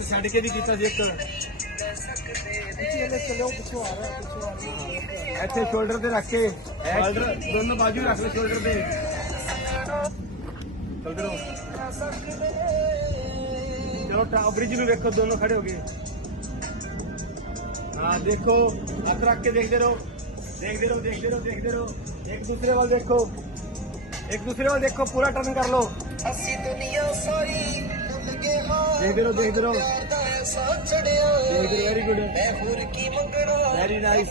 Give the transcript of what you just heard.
ਇੱਕ ਛੱਡ ਕੇ ਵੀ ਕੀਤਾ ਸੀ ਇੱਕ ਇੱਥੇ ਸ਼ੋਲਡਰ ਤੇ ਰੱਖ ਕੇ ਸ਼ੋਲਡਰ ਦੋਨੋਂ ਬਾਜੂ ਰੱਖ ਲੈ ਸ਼ੋਲਡਰ ਤੇ ਚਲਦੇ ਰਹੋ ਚਲੋ ਬ੍ਰਿਜ ਨੂੰ ਵੇਖੋ ਦੋਨੋਂ ਖੜੇ ਹੋ ਗਏ हाँ देखो हाथ रख के देखते रहो देखते रहो देखते रहो देखते रहो एक दूसरे वाल देखो एक दूसरे वाल देखो पूरा टर्न कर लो देखते रहो वेरी गुड वेरी नाइस